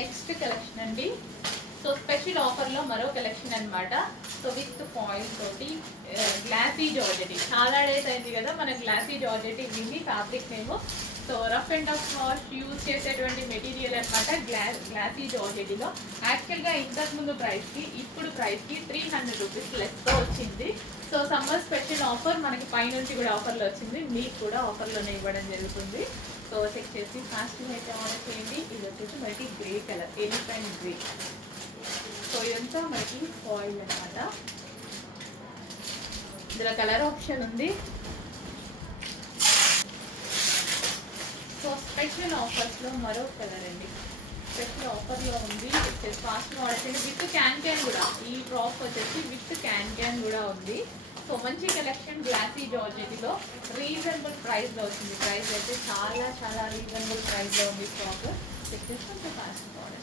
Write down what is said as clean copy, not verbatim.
Next collection అండి. So special ఆఫర్లో మరో కలెక్షన్ అనమాట. సో విత్ ఫాయిల్ తోటి గ్లాసీ జార్జెటీ. చాలా డేస్ అయింది కదా మన గ్లాసీ జార్జెటీ విని ఫ్యాబ్రిక్ నేమో. So rough and tough wash use చేసేటువంటి మెటీరియల్ అనమాట గ్లాసీ జార్జెటీలో. యాక్చువల్గా ఇంతకుముందు ప్రైస్కి ఇప్పుడు ప్రైస్కి 300 రూపీస్ లెస్తో వచ్చింది. సో సమ్మర్ స్పెషల్ ఆఫర్ మనకి పైనుంచి కూడా ఆఫర్లో వచ్చింది, మీకు కూడా ఆఫర్లోనే ఇవ్వడం జరుగుతుంది. సో చెక్ చేసి ఫాస్ట్గా అయితే ఆర్డర్ చేయండి. ఇది వచ్చేసి మనకి grey colour, elephant grey. So ఇదంతా మనకి ఫాయిల్ అనమాట. ఇందులో కలర్ ఆప్షన్ ఉంది. సో స్పెషల్ ఆఫర్స్లో మరో కలర్ అండి, స్పెషల్ ఆఫర్లో ఉంది. వచ్చేసి ఫాస్ట్ ఆర్డర్ చేయండి. విత్ క్యాన్ కూడా, ఈ డ్రాప్ వచ్చేసి విత్ క్యాన్ కూడా ఉంది. సో మంచి కలెక్షన్ గ్లాసీ జార్జెటీలో రీజనబుల్ ప్రైస్లో వచ్చింది. ప్రైస్ అయితే చాలా చాలా రీజనబుల్ ప్రైస్లో ఉంది. స్టాక్ చెక్ చేసుకుంటే ఫాస్ట్ ఆర్డర్